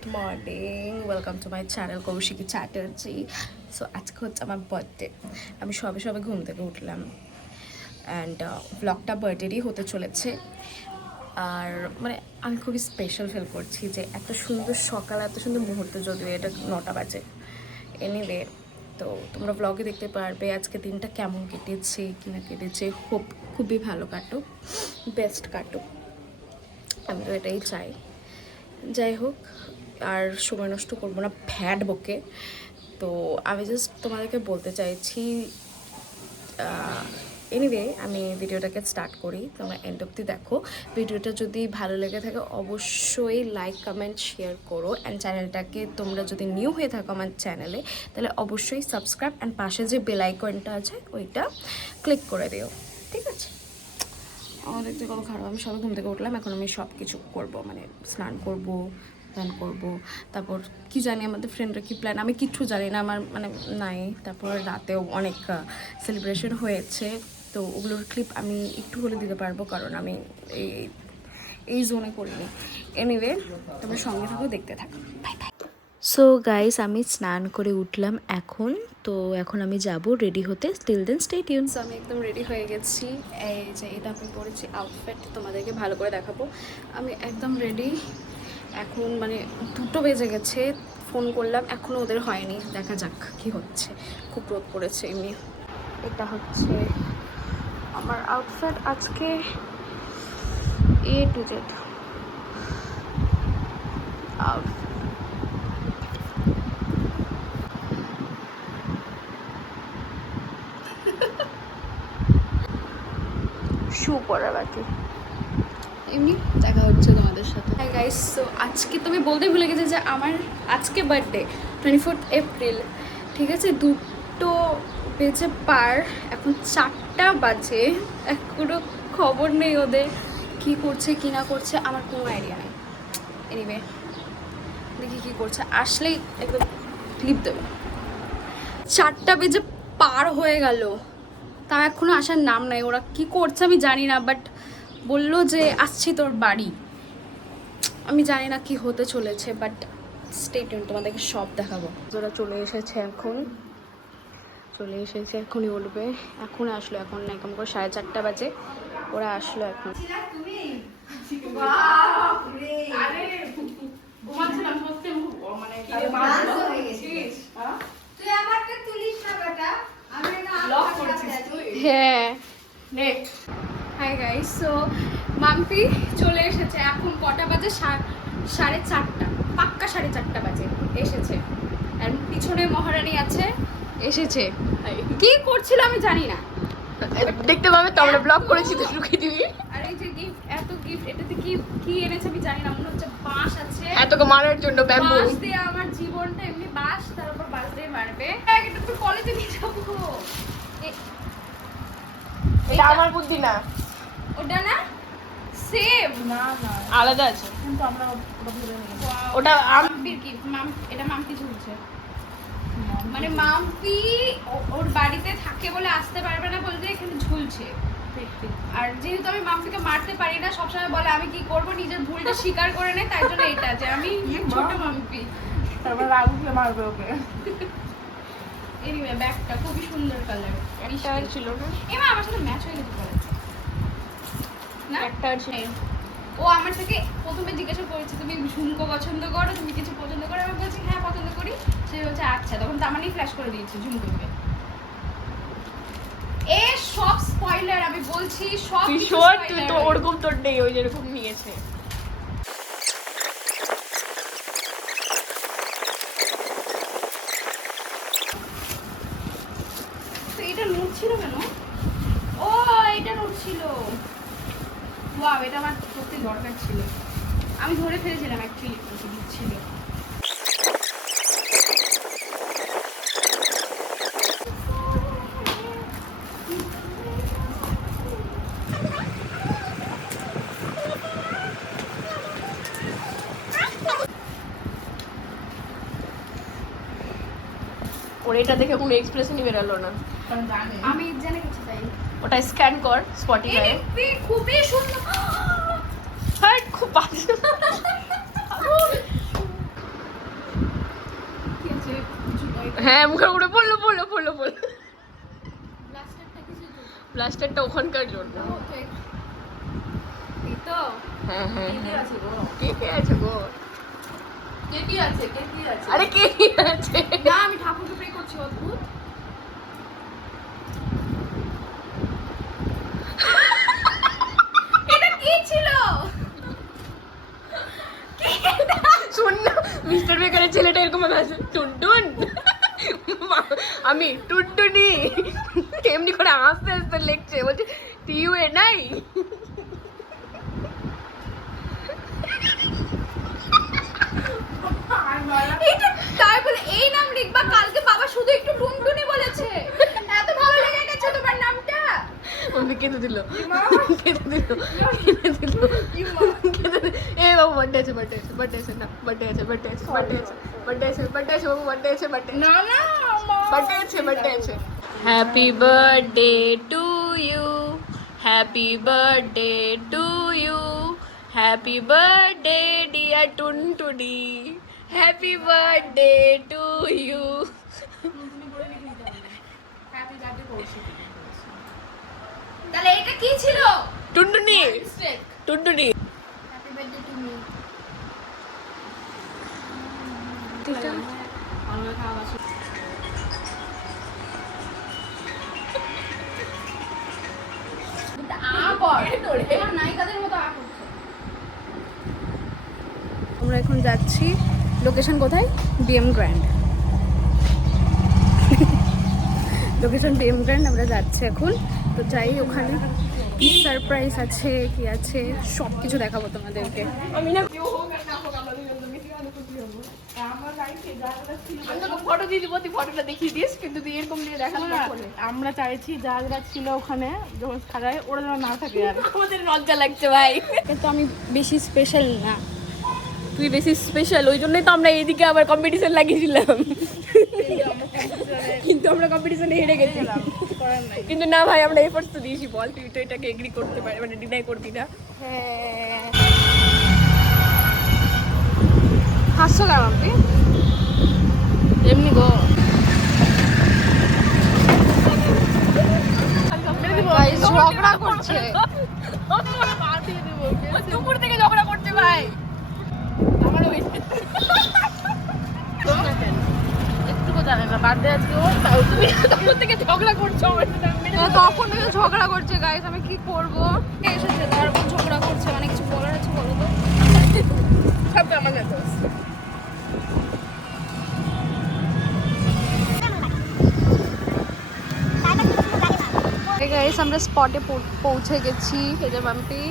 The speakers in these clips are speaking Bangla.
Good morning, welcome to my channel Kaushiki Chatterjee. So আজকে হচ্ছে আমার বার্থডে। আমি সবে ঘুম থেকে উঠলাম অ্যান্ড ব্লগটা বার্থডেরই হতে চলেছে। আর মানে আমি খুবই স্পেশাল ফিল করছি যে এত সুন্দর সকাল, এত সুন্দর মুহূর্ত, যদিও এটা 9টা বাজে। এনিওয়ে, তো তোমরা ব্লগে দেখতে পারবে আজকে দিনটা কেমন কেটেছে কি না কেটেছে। হোপ খুবই ভালো কাটুক, বেস্ট কাটুক, আমি তো এটাই চাই। যাই হোক, আর সময় নষ্ট করবো না ভ্যাট বকে। তো আমি জাস্ট তোমাদেরকে বলতে চাইছি, এনিওয়ে আমি ভিডিওটাকে স্টার্ট করি। তোমরা এন্ড অবধি দেখো। ভিডিওটা যদি ভালো লেগে থাকে অবশ্যই লাইক কমেন্ট শেয়ার করো, অ্যান্ড চ্যানেলটাকে তোমরা যদি নিউ হয়ে থাকো আমার চ্যানেলে তাহলে অবশ্যই সাবস্ক্রাইব অ্যান্ড পাশে যে বেল আইকনটা আছে ওইটা ক্লিক করে দিও, ঠিক আছে? আমার দেখতে কত খারাপ। আমি সবাই ঘুম থেকে উঠলাম, এখন আমি সব কিছু করবো, মানে স্নান করবো, প্ল্যান করব, তারপর কি জানি আমাদের ফ্রেন্ডরা কি প্ল্যান, আমি কিচ্ছু জানি না, আমার মানে নাই। তারপর রাতেও অনেক সেলিব্রেশন হয়েছে, তো ওগুলোর ক্লিপ আমি একটু হলে দিতে পারবো, কারণ আমি এই জোনে করিনি। এনিওয়ে, তোমরা সঙ্গে থাকো, দেখতে থাকো। Bye bye. সো গাইস, আমি স্নান করে উঠলাম এখন। তো এখন আমি যাব রেডি হতে। Still then stay tune. So আমি একদম রেডি হয়ে গেছি। এই যে এটা আমি পরেছি আউটফিট, তোমাদেরকে ভালো করে দেখাবো। আমি একদম রেডি। এখন মানে 2টো বেজে গেছে, ফোন করলাম, এখনও ওদের হয়নি। দেখা যাক কি হচ্ছে। খুব রোদ পড়েছে এমনি। এটা হচ্ছে আমার আউটফিট আজকে, A to Z আউটফিট। শু পরা বাকি, এমনি দেখা হচ্ছে তোমাদের সাথে। হাই গাইস, সো আজকে তুমি বলতে ভুলে গেছে যে আমার আজকে বার্থডে 24 এপ্রিল, ঠিক আছে? 2টো বেজে পার, এখন 4টা বাজে। এখনো খবর নেই ওদের কি করছে কি না করছে, আমার কোনো আইডিয়া নেই। এনিওয়ে, দেখি কি করছে, আসলেই একদম ক্লিপ দেবো। 4টা বেজে পার হয়ে গেল, তাও এখনো আসার নাম নাই। ওরা কি করছে আমি জানি না, বাট বললো যে আসছি তোর বাড়ি। আমি জানি না কি হতে চলেছে, বাট স্টে টিউন, তোমাদেরকে সব দেখাবো। ওরা চলে এসেছে, এখনই উঠবে। এখন আসলো, এখন না কম করে 4:30 বাজে, ওরা আসলো এখন। হ্যাঁ, হাই গাইস, সো মাম্পি চলে এসেছে। এখন কটা বাজে? 4:30, পাক্কা 4:30 বাজে এসেছে। আর পিছনে মহারানী আছে, এসেছে। কি করছিল আমি জানি না, দেখতে পাবে তো, আমরা ব্লগ করেছি তো লুকিয়ে দিবি। আর এই যে গিফট, এত গিফট, এটাতে কি কি এনেছে আমি জানি না। মনে হচ্ছে বাঁশ আছে, এতকে মারার জন্য ব্যাম্বু। বাঁশ দিয়ে আমার জীবনটা এমনি বাঁশ, তার উপর বাঁশ দিয়ে মারবে। এটা তো কলেজে নিয়ে যাবো। এটা আমার বুদ্ধি না, ওটা না সেম, না না আলাদা আছে, কিন্তু আমরা ওটা ধরে নিই। ওটা মাম্পির কি এটা মাম্পি ঝুলছে, মানে মাম্পি ওর বাড়িতে থাকে বলে আসতে পারবে না, বলতে এখানে ঝুলছে। আর যেহেতু আমি মাম্পিকে মারতে পারি না, সবসময় বলে আমি কি করব, নিজের ভুলটা স্বীকার করে নেয়, তাই জন্য এটা যে আমি ছোট মাম্পি, তারপর রাগুলে মারবে ওকে। এনিওয়ে, ব্যাগটা খুবই সুন্দর কালার, একটা ছিল না, এমা আমার সাথে ম্যাচ হয়ে গেছে পরে না। একটা ছিল। ও আমার থেকে প্রথমে জিজ্ঞাসা করেছে তুমি ঝুমকো পছন্দ করো, তুমি কিছু পছন্দ করো? আমি বলছি হ্যাঁ পছন্দ করি। সে বলছে আচ্ছা, তখন তামানেই ফ্ল্যাশ করে দিয়েছে ঝুমকোকে। এ সব স্পয়লার, আমি বলছি সব তুই কিছু শোন, তুই spoiler। তো ওরকম তোর নেই, ওই যেরকম নিয়েছে। তো এটা নড়ছিল কেন? ও এটা নড়ছিল, ওয়াও, এটা আমার সত্যি দরকার ছিল। আমি ধরে ফেলেছিলাম অ্যাকচুয়ালি ছিল। ওর এটা দেখে কোনো এক্সপ্রেশনই বেরোলো না, আমি জেনে গেছি তাই। ওটা স্ক্যান কর স্পটিফাই। এনএফপি খুবই সুন্দর। হাট, খুব বাজে। হ্যাঁ মুখের উপরে পড়লো ব্লাস্টারটা ওখানকার জন্য। এই তো হ্যাঁ কে আছে গো? কে আছে গো? কে আছে? আরে কে আছে? না আমি ঠাকুরকে প্রে করছি অদ্ভুত। এটা কি ছিল? শুন না, মিস্টার বেকারের ছেলেটা এরকম ভাবে আছে, টুনটুন আমি টুনটুনি, এমনি করে আস্তে আস্তে লেখছে, বলছে টিউ এ নাই। এটা তাই বলে এই নাম লিখবা? কালকে বাবা শুধু একটু টুনটুনি বলেছে, এত ভালো লেগে গেছে তোমার নামটা। মম্মি কেঁদে দিল। এ বাবু বার্থডে আছে না, বার্থডে আছে বাবু, বার্থডে না না বার্থডে আছে। Happy birthday to you, happy birthday to you, happy birthday dear Tuntuni, happy birthday to you. তাহলে এটা কি ছিল? Tuntuni Tuntuni. Happy birthday to me. আমরা এখন যাচ্ছি, লোকেশন কোথায়? BM grand. Location BM grand আমরা যাচ্ছি এখন। তো যাই, ওখানে কি সারপ্রাইজ আছে কি আছে সব কিছু দেখাবো তোমাদেরকে। আমি না ফটো দিয়ে দিব, তুই ফটোটা দেখিয়ে দিস, কিন্তু তুই এরকম দিয়ে দেখানো না। আমরা চাইছি যা যা ছিল ওখানে যখন সাজায় ওরা যেন না থাকে আর আমাদের লজ্জা লাগছে ভাই। কিন্তু আমি বেশি স্পেশাল না। তুই বেশি স্পেশাল, ওই জন্যই তো আমরা এইদিকে আবার কম্পিটিশন লাগিয়েছিলাম, কিন্তু আমরা কম্পিটিশনে হেরে গেছি। কিন্তু না ভাই, আমরা এফোর্টস তো দিয়েছি, বল তুই তো এটাকে এগ্রি করতে পারি, মানে ডিনাই করবি না। হ্যাঁ, হাসছো কেন আপনি? এমনি গো ঝগড়া করছে। দুপুর থেকে ঝগড়া করছে ভাই। একটুকু জানে না বার্থডে আজকে ওর, তাও তুমি দুপুর থেকে ঝগড়া করছো আমার সাথে। তখন থেকে ঝগড়া করছে গাইস, আমি কি করবো? এসেছে তারপর ঝগড়া করছে, অনেক কিছু বলার আছে বলো তো। সব তো আমার কাছে গাইস আমরা স্পটে পৌঁছে গেছি। এই যে মাম্পি,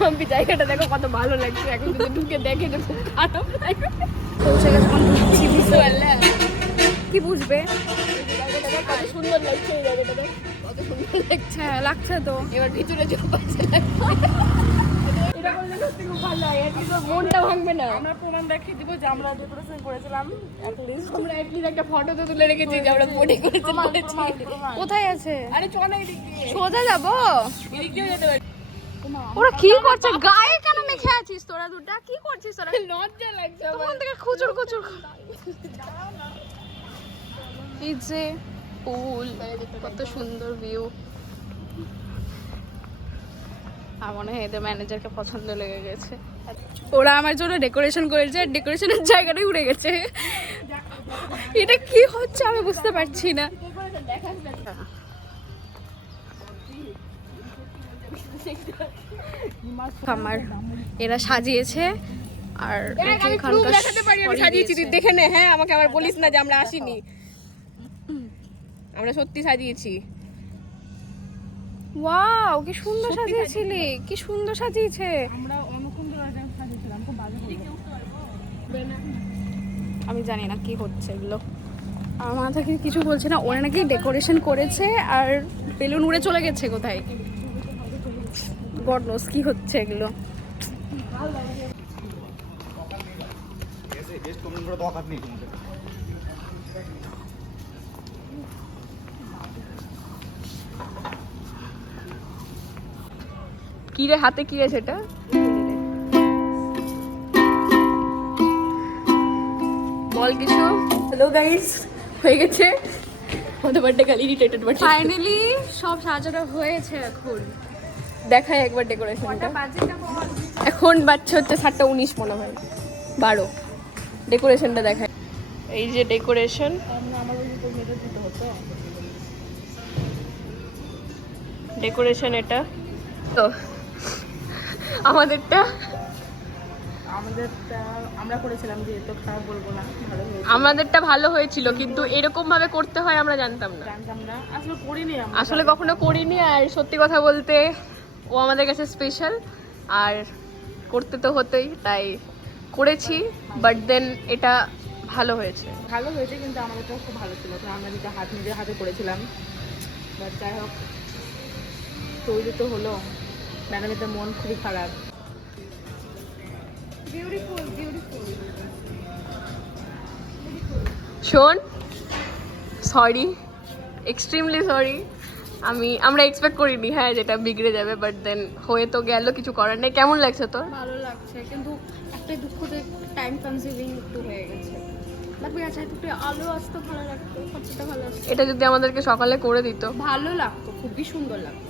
মাম্পি জায়গাটা দেখো কত ভালো লাগছে, এখন যদি ঢুকে দেখে তো খুব খারাপ লাগে। পৌঁছে গেছে, এখন ঢুকছি, বুঝতে পারলে? কি বুঝবে? কত সুন্দর লাগছে এই জায়গাটা, কত সুন্দর লাগছে। হ্যাঁ লাগছে তো। এবার ভিতরে যোগ পাচ্ছে, এটা করলে সত্যি খুব ভালো হয়, এটলিস্ট মনটা ভাঙবে না। আমরা প্রমাণ দেখিয়ে দিব যে আমরা ডেকোরেশন করেছিলাম। অ্যাটলিস্ট আমরা এটলিস্ট একটা ফটো তো তুলে রেখেছি যে আমরা বোর্ডিং করেছি। কোথায় আছে? আরে চল না এদিক দিয়ে, সোজা যাবো? এদিক দিয়ে যেতে পারি। ওরা কি করছে? গায়ে কেন মেখে আছিস তোরা দুটা? কি করছিস তোরা? লজ্জা লাগছে আমার। তখন থেকে খুচুর খুচুর। এই যে পুল, কত সুন্দর ভিউ। আমার মনে হয় এদের ম্যানেজারকে পছন্দ লেগে গেছে। ওরা আমার জন্য ডেকোরেশন করেছে, আর ডেকোরেশনের জায়গাটাই উড়ে গেছে। এটা কি হচ্ছে আমি বুঝতে পারছি না। আমার এরা সাজিয়েছে, আর আমি প্রুফ দেখাতে পারি আমি সাজিয়েছি, তুই দেখে নে। হ্যাঁ, আমাকে আবার বলিস না যে আমরা আসিনি, আমরা সত্যি সাজিয়েছি। ওয়াও, কি সুন্দর সাজিয়েছিলি, কি সুন্দর সাজিয়েছে। আমরা অনুকূল সাজিয়েছিলাম, খুব বাজে হলো। আমি জানি না কি হচ্ছে এগুলো, আমার মাথা কিছু বলছে না। ওরা নাকি ডেকোরেশন করেছে আর বেলুন উড়ে চলে গেছে কোথায়, গড নোস কি হচ্ছে এগুলো। কি রে হাতে কি আছে এটা? বল কিছু। হ্যালো গাইস, হয়ে গেছে আমাদের বার্থডে গাল, ইরিটেটেড বার্থডে। ফাইনালি সব সাজানো হয়েছে। এখন দেখাই একবার ডেকোরেশনটা। এখন বাচ্চা হচ্ছে 7:19 মনে হয়, 12। ডেকোরেশনটা দেখাই, এই যে ডেকোরেশন। ডেকোরেশন এটা তো আমাদেরটা আমরা করেছিলাম, যেহেতু খারাপ বলবো না, ভালো হয়েছে। আমাদেরটা ভালো হয়েছিল, কিন্তু এরকম ভাবে করতে হয় আমরা জানতাম না, জানতাম না, আসলে করিনি আমরা। আসলে কখনো করিনি। আর সত্যি কথা বলতে ও আমাদের কাছে স্পেশাল, আর করতে তো হতোই, তাই করেছি। বাট দেন এটা ভালো হয়েছে। ভালো হয়েছে, কিন্তু আমাদেরটাও খুব ভালো ছিল, কারণ আমরা নিজে নিজের হাতে করেছিলাম। বাট যাই হোক, তৈরি তো হলো। ম্যাডামের তো মন খুবই খারাপ। শোন, সরি, এক্সট্রিমলি সরি। আমরা এক্সপেক্ট করিনি হ্যাঁ যেটা বিগড়ে যাবে, বাট দেন হয়ে তো গেল, কিছু করার নেই। কেমন লাগছে তোর? ভালো লাগছে, কিন্তু একটাই দুঃখ যে টাইম কনজিউমিং একটু হয়ে গেছে। লাগবে আছে একটু আলো আসতো, ভালো লাগতো, খরচাটা ভালো আসতো। এটা যদি আমাদেরকে সকালে করে দিত ভালো লাগতো, খুবই সুন্দর লাগতো।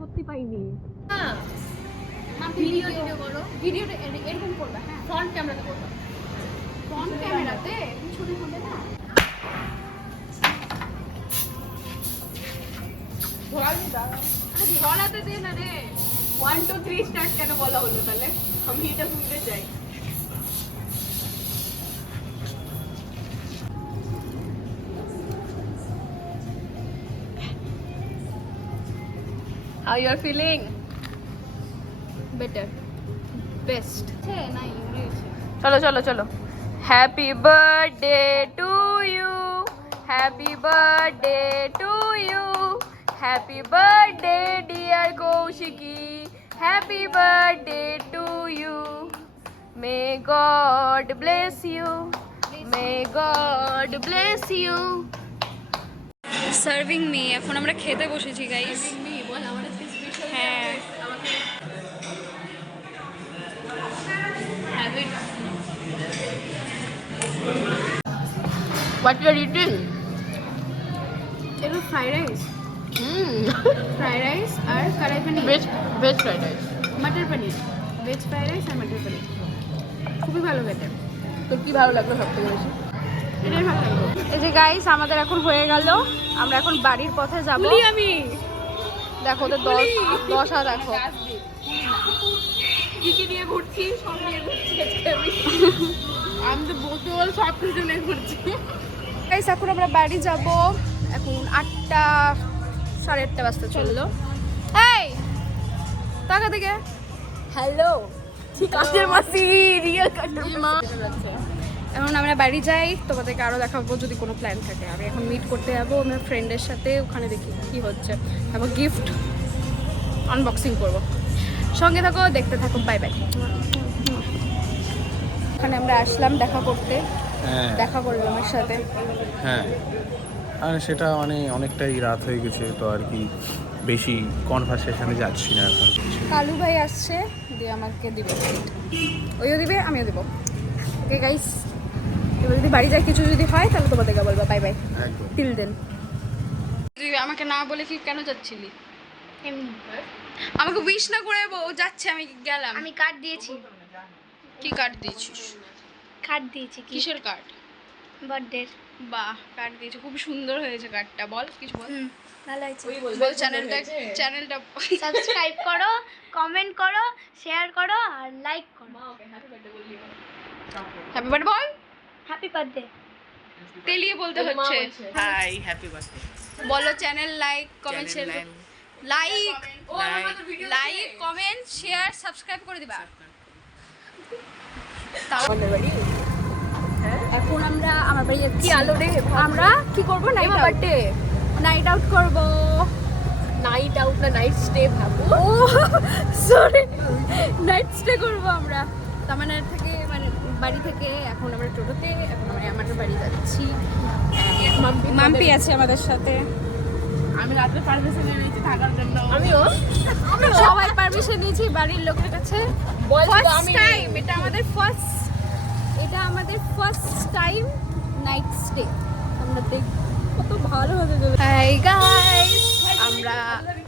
সত্যি পাইনি। ভিডিও করো, ভিডিওটা এরকম করবে, হ্যাঁ ফ্রন্ট ক্যামেরাতে করবে, ফ্রন্ট ক্যামেরাতে ছবি হবে না। ধরাতে দে না রে। 1 2 3 স্টার্ট কেন বলা হলো তাহলে? আমি এটা শুনতে চাই। How you are feeling? Better, best না ইংরেজি। চলো চলো চলো। Happy birthday to you, happy birthday to you, happy birthday dear Koushiki, happy birthday to you, may God bless you, may God bless you. Serving me, এখন আমরা খেতে বসেছি গাইস। হ্যাঁ, What you are eating? এটা ফ্রাইড রাইস, ফ্রাইড রাইস আর কড়াই পনির, ভেজ ফ্রাইড রাইস। মটর পনির, ভেজ ফ্রাইড রাইস আর মটর পনির, খুবই ভালো খেতে। তোর কি ভালো লাগলো সব থেকে বেশি? এটাই ভালো লাগলো। এই যে গাইস আমাদের এখন হয়ে গেল, আমরা এখন বাড়ির পথে যাব। আমি দেখো ওদের দশা দেখো, কি কি নিয়ে ঘুরছি, সব নিয়ে ঘুরছি আজকে আমি। আমি তো বোতল সব কিছু নিয়ে ঘুরছি। গাইস এখন আমরা বাড়ি যাব, এখন 8টা 8:30 বাজতে চললো। এই টাকা থেকে হ্যালো, ঠিক আছে মাসি, রিয়েল কাটার মা। এখন আমরা বাড়ি যাই, তোমাদেরকে আরও দেখাবো যদি কোনো প্ল্যান থাকে। আমি এখন মিট করতে যাবো আমার ফ্রেন্ডের সাথে, ওখানে দেখি কি হচ্ছে, তারপর গিফট আনবক্সিং করবো। সঙ্গে থাকো, দেখতে থাকো, বাই বাই। ওখানে আমরা আসলাম দেখা করতে, হ্যাঁ দেখা করবে আমার সাথে। হ্যাঁ, আর সেটা মানে অনেকটাই রাত হয়ে গেছে, তো আর কি বেশি কনভারসেশনে যাচ্ছি না এখন কিছু। কালু ভাই আসছে, দিয়ে আমাকে দিবে, ওইও দিবে আমিও দেবো। ওকে গাইস, এবার যদি বাড়ি যায় কিছু যদি হয় তাহলে তোমাদেরকে বলবো। বাই বাই, একদম। Till then. তুই আমাকে না বলে কি কেন যাচ্ছিলি? এমনি আমাকে উইশ না করে ও যাচ্ছে, আমি গেলাম। আমি কার্ড দিয়েছি, কি কার্ড দিয়েছিস? কার্ড দিয়েছি কি কিসের কার্ড? বার্থডে। বাহ, কার্ড দিয়েছে, খুব সুন্দর হয়েছে কার্ডটা। বল কিছু বল, ভালো হয়েছে। বল চ্যানেলটা সাবস্ক্রাইব করো, কমেন্ট করো, শেয়ার করো আর লাইক করো। হ্যাপি বার্থডে বল, হ্যাপি বার্থডে। তেলিয়ে বলতে হচ্ছে। হাই হ্যাপি বার্থডে বলো channel like, comment, share, like comment share subscribe করে দিবা। এখন আমরা আমার বাড়ি যাচ্ছি। কি আলো রে, আমরা কি করব? নাইট আউট করব। নাইট আউট না নাইট স্টে ভাবো। ও সরি, নাইট স্টে করব আমরা। তামান্নার থেকে মানে বাড়ি থেকে এখন আমরা টোটোতে, এখন আমরা আমাদের বাড়ি যাচ্ছি। মাম্পি আছে আমাদের সাথে, আমি রাত্রে পারমিশন নিয়েছি থাকার জন্য। আমিও সবাই পারমিশন নিয়েছি বাড়ির লোকের কাছে। ফার্স্ট টাইম, এটা আমাদের ফার্স্ট টাইম নাইট স্টে। আমরা দেখ কত ভালো হতে চলে। হাই গাইস, আমরা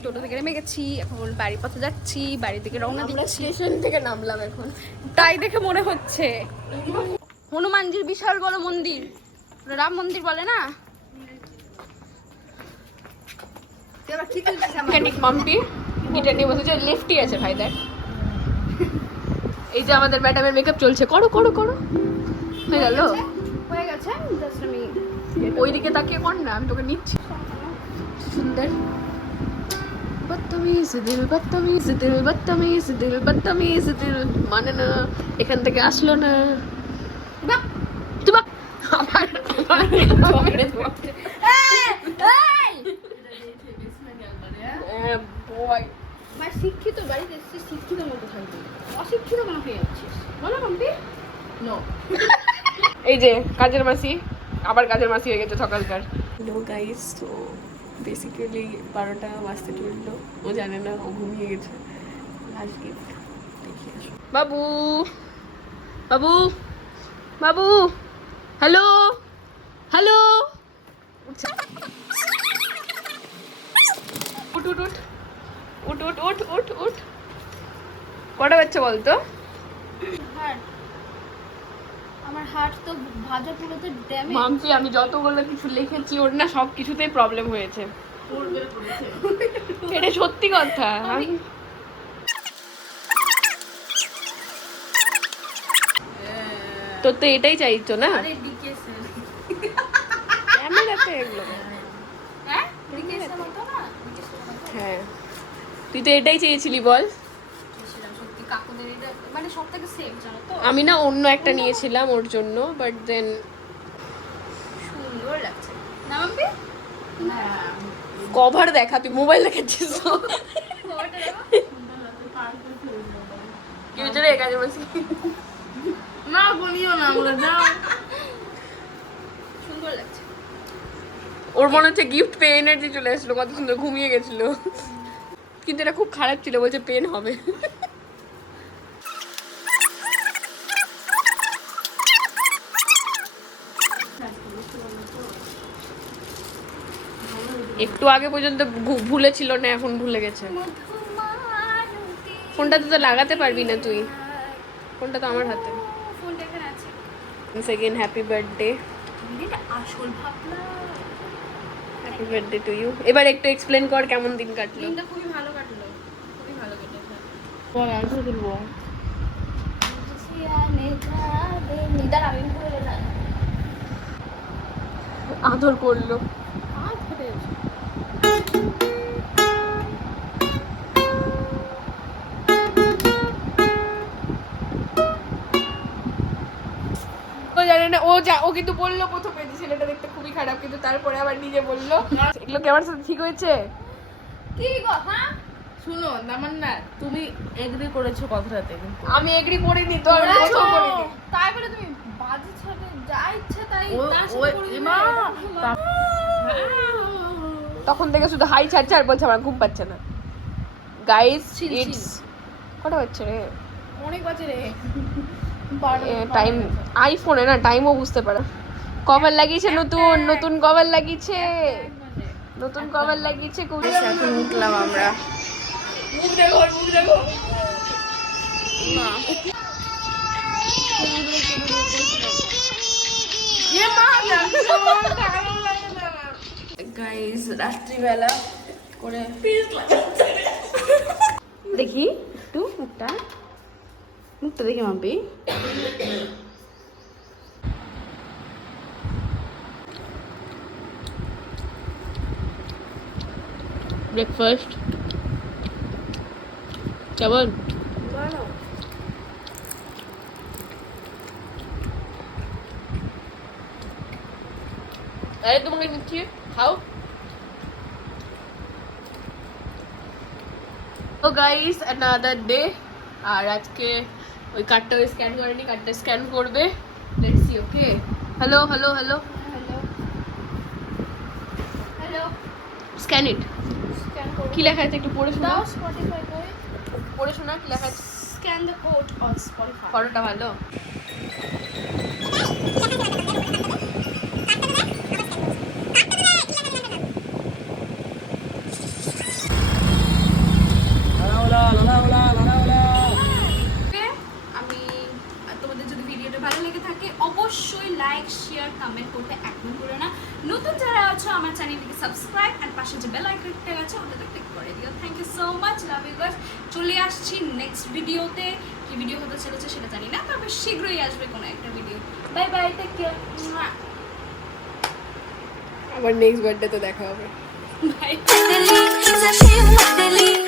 টোটো থেকে নেমে গেছি, এখন বাড়ির পথে যাচ্ছি, বাড়ি থেকে রওনা আমরা দিচ্ছি। স্টেশন থেকে নামলাম এখন। তাই দেখে মনে হচ্ছে হনুমানজির বিশাল বড় মন্দির, রাম মন্দির বলে না। মেকানিক মাম্পি গিটার নিয়ে বসেছে, লেফটই আছে ভাই দেখ। এই যে আমাদের ম্যাডামের মেকআপ চলছে, করো করো করো। হয়ে গেল, হয়ে গেছে, জাস্ট আমি ওইদিকে তাকিয়ে কর না, আমি তোকে নিচ্ছি। সুন্দর। বদতমিজ দিল, বদতমিজ দিল, বদতমিজ দিল, বদতমিজ দিল, মানে না এখান থেকে আসলো না। বাহ তুই বাহ আবার বয় শিক্ষিত বাড়িতে এসেছি, শিক্ষিত মতো থাকবি, অশিক্ষিত কেন হয়ে যাচ্ছিস বলো মাম্পি? নো, এই যে কাজের মাসি, আবার কাজের মাসি হয়ে গেছে সকালকার। হ্যালো গাইস, তো বেসিক্যালি 12টা বাজতে চললো, ও জানে না ও ঘুমিয়ে গেছে। লাস্ট গিফট দেখি আসো। বাবু বাবু বাবু, হ্যালো হ্যালো, উঠ উঠ উঠ উঠ উঠ উঠ উঠ উঠ। কটা বাচ্চা বলতো? আমার হার্ট তো ভাজা পুরোতে ড্যামেজ। মাম্পি আমি যতগুলো কিছু লিখেছি ওর না সব কিছুতেই প্রবলেম হয়েছে। এটা সত্যি কথা। তোর তো এটাই চাইছো না? আরে ডিকেসে, ক্যামেরাতে এগুলো। হ্যাঁ ডিকেসে মতো না, ডিকেসে মতো হ্যাঁ তুই তো এটাই চেয়েছিলি বল। ছিলাম সত্যি। কাকুদের এটা মানে সবথেকে সেফ, জানো তো। আমি না অন্য একটা নিয়েছিলাম ওর জন্য, বাট দেন সুন্দর লাগছে না মাম্পি? কভার দেখা, তুই মোবাইল দেখাচ্ছিস তো। খবরটা দেখো। কি হয়েছে রে কাজের মাসি? না বলিও না, আমরা যাও। সুন্দর লাগছে। ওর মনে হচ্ছে গিফট পেয়ে এনার্জি চলে আসলো, কত সুন্দর ঘুমিয়ে গেছিল। কিন্তু এটা খুব খারাপ ছিল, বলছে পেন হবে। একটু আগে পর্যন্ত ভুলে ছিল না, এখন ভুলে গেছে। ফোনটাতে তো লাগাতে পারবি না তুই, ফোনটা তো আমার হাতে। ফোনটা এখানে আছে। সেকেন্ড হ্যাপি বার্থডে, এটা আসল ভাবনা। Happy birthday to you. এবার একটু এক্সপ্লেন কর কেমন দিন কাটলো। দিনটা খুবই ভালো কাটলো, খুবই ভালো কেটেছে। বল আর কি বলবো? নিদার আমি করে না আদর করলো। ও জানে না, ও কিন্তু বললো প্রথমে যে ছেলেটা দেখতে খুবই খারাপ, কিন্তু তারপরে আবার নিজে বললো। এগুলো কি আমার সাথে ঠিক হয়েছে? কি গো? হ্যাঁ শুনো তামান্না, তুমি এগ্রি করেছো কথাটাতে, কিন্তু আমি এগ্রি করিনি তো, আমি প্রথম করিনি। তাই বলে তুমি বাজে ছেলে যা ইচ্ছা তাই তার ও সাথে করে দিবে? এমা তখন থেকে শুধু হাই ছাড় ছাড় বলছে, আমার ঘুম পাচ্ছে না। গাইস Chill, ইটস কটা হচ্ছে রে? অনেক বাজে রে। টাইম আইফোনে না টাইমও বুঝতে পারে। কভার লাগিয়েছে নতুন, নতুন কভার লাগিয়েছে, নতুন কভার লাগিয়েছে। এখন উঠলাম আমরা। মুখ দেখো, মুখ দেখো। গাইস রাত্রিবেলা করে দেখি একটু মুখটা, মুখটা দেখি মাম্পি। ব্রেকফাস্ট কেমন? আরে তোমাকে দিচ্ছি, খাও। তো গাইস অ্যানাদার ডে। আর আজকে ওই কার্ডটা স্ক্যান করেনি, কার্ডটা স্ক্যান করবে। Let's see. Okay, hello hello hello. Hello hello. Scan it. কি লেখা আছে একটু পড়ে শোনা, স্পটিফাই করে পড়ে শোনা কি লেখা আছে। Scan the code on Spotify. ফটোটা ভালো। আমি তোমাদের যদি ভিডিওটা ভালো লেগে থাকে অবশ্যই লাইক শেয়ার কমেন্ট করতে একদম ভুলো না। নতুন যারা আছো আমার চ্যানেলটিকে সাবস্ক্রাইব আর পাশে যে বেল আইকনটা আছে ওটাতে ক্লিক করে দিও। Thank you so much, love you guys. চলে আসছি নেক্সট ভিডিওতে, কি ভিডিও হতে চলেছে সেটা জানি না, তবে শীঘ্রই আসবে কোনো একটা video. Bye bye, take care, আবার নেক্সট বার্থডে তো দেখা হবে। বাই। Delete,